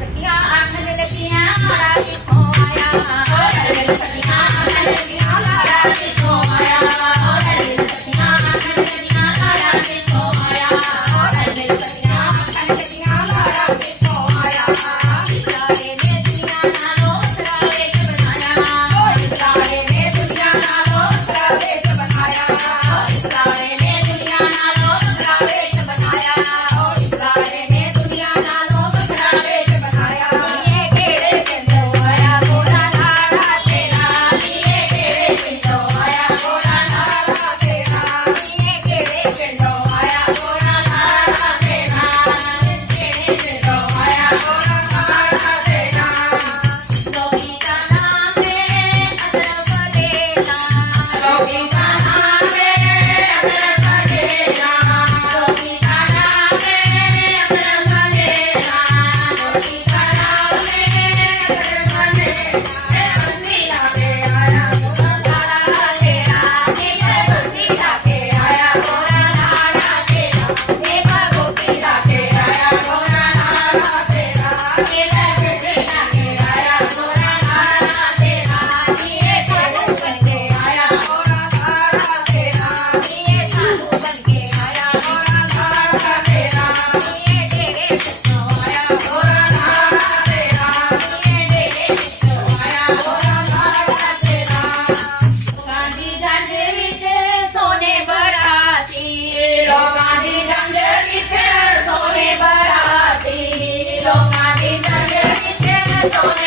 सखियां आखन लगियां लाड़ा किथों आया रल सखियां आखन लगियां लाड़ा किथों आया रल सखियां आखन लगियां लाड़ा किथों आया रल सखियां आखन लगियां लाड़ा किथों आया लाड़े ने दुनिया नालों उसरा वेश बनाया लाड़े ने दुनिया नालों उसरा वेश बनाया लाड़े ने दुनिया नालों उसरा वेश बनाया लाड़े ने दुनिया नालों उसरा वेश बनाया ये केड़े पिंडों आया गोरा लाड़ा तेरा ये केड़े पिंडों आया गोरा लाड़ा तेरा ये केड़े पिंडों आया गोरा लाड़ा तेरा केड़े पिंडों आया गोरा लाड़ा तेरा लोकी का नाम है अदरक लेना लोकी का नाम है अदरक लेना लोकी का नाम है अदरक लेना लोकी का नाम है अदरक लेना बंदी लाके आया गोरा लाड़ा तेरा बंदी लाके आया गोरा लाड़ा तेरा गोपी लाके आया गोरा लाड़ा तेरा बंदी लाके आया गोरा लाड़ा तेरा ये साधु बनके आया गोरा लाड़ा तेरा ये साधु बनके आया गोरा लाड़ा तेरा ये तेरे पिछों आया गोरा लाड़ा तेरा ये तेरे पिछों आया गोरा लाड़ा तेरा गांधी जंज विच सोने बराती लोकां दी जंज विच सोने बराती लोकां दी जंज विच सोने